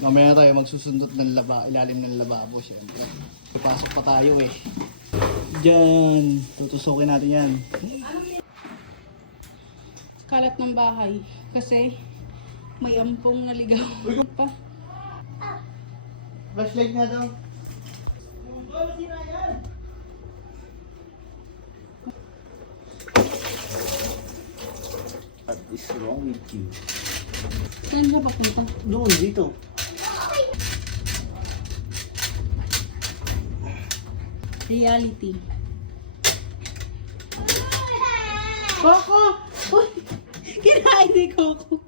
Mamaya tayo magsusundot ng ilalim ng lababo, syempre. Pasok pa tayo eh. Diyan, tutusukin natin yan. Kalat ng bahay. Kasi may ampong naligaw pa. Flashlight nga daw. What is wrong with you? Saan ka papunta? Doon, dito. Reality. Coco! Uy! Kinain ni Coco.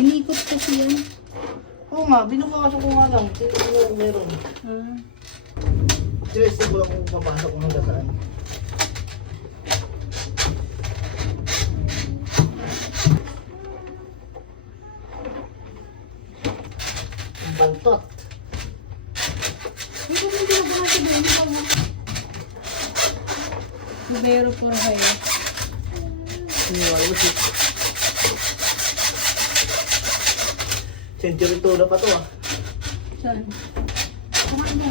Inikot kasi yan. Oo nga, binukasok ko nga lang. Tingnan mo kung meron. Seriously ko lang kung papasok ko hanggang saan. Ang bantot. Ay, kung hindi na ba si Benny pa mo? Libero por hayo. Siniwala mo si... Century Tola pa to ah. Saan? Kumain mo.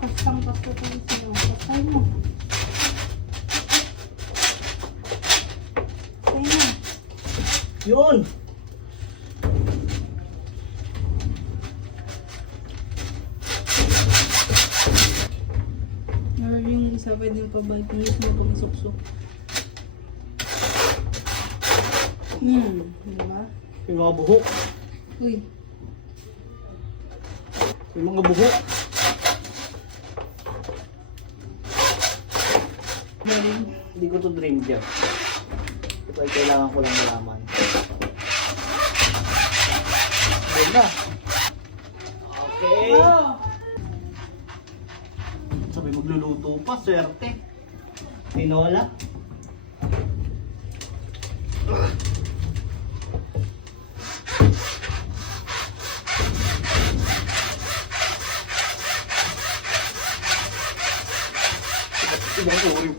Kastang-kasta tayo sa'yo. Kastay mo. Kastay mo. Yun! Or yung isa pwede pa ba mismo pang suksok. Diba? Yung mga buhok. Uy. Yung mga buhok. Hindi ko to dream job. Ito ay kailangan ko lang malaman. Doon na. Okay. Oh! Sabi magluluto pa, swerte. Tinola. Ibang uri.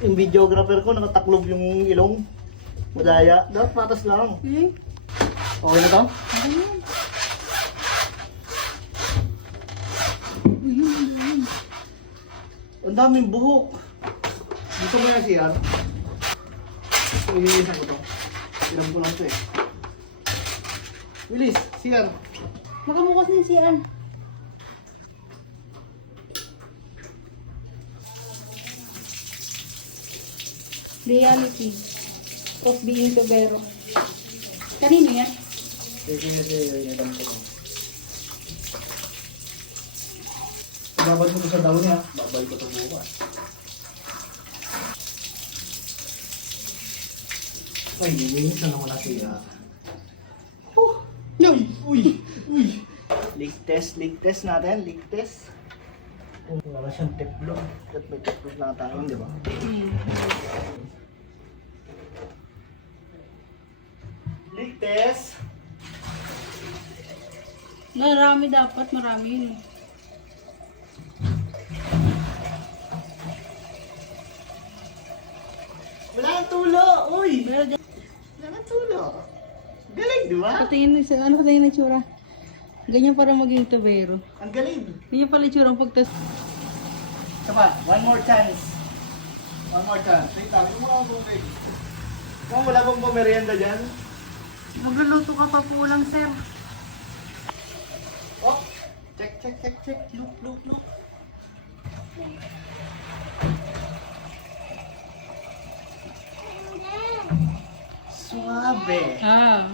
Yung videographer ko nakataklob yung ilong. Madaya. Dapat patas lang. Eh? Okay na to? Ayun. Ang daming buhok. Gusto mo yan siya? So, ililisan ko to. Ilam ko lang to eh. Bilis, siya. Makamukas na yung CR. Reality of being tubero. Kanino yan? Sige, ilam ko lang. Babad mo ko sa daon niya. Babay ko ito bukas. Ay, nilinis na naman na siya. Yun! Uy! Uy! Leak test natin, leak test. Kung wala na siyang teflon. At may teflon na tayo, di ba? Leak test. Marami dapat, marami yun. Wala kang tulo! Uy! Pero Wala kang tulo! Galing, di ba? patingin mo sa ano kasi yung itsura. Ganyan para maging tubero. Ang galing! Ganyan pala itsura ang pagtas. Isa pa, one more chance. One more chance. Wait, tabi mo ako bumig. Kung wala bang pumerienda dyan? Magluluto ka pa po lang, sir. Oh! Check. Look. Suabe. Ah.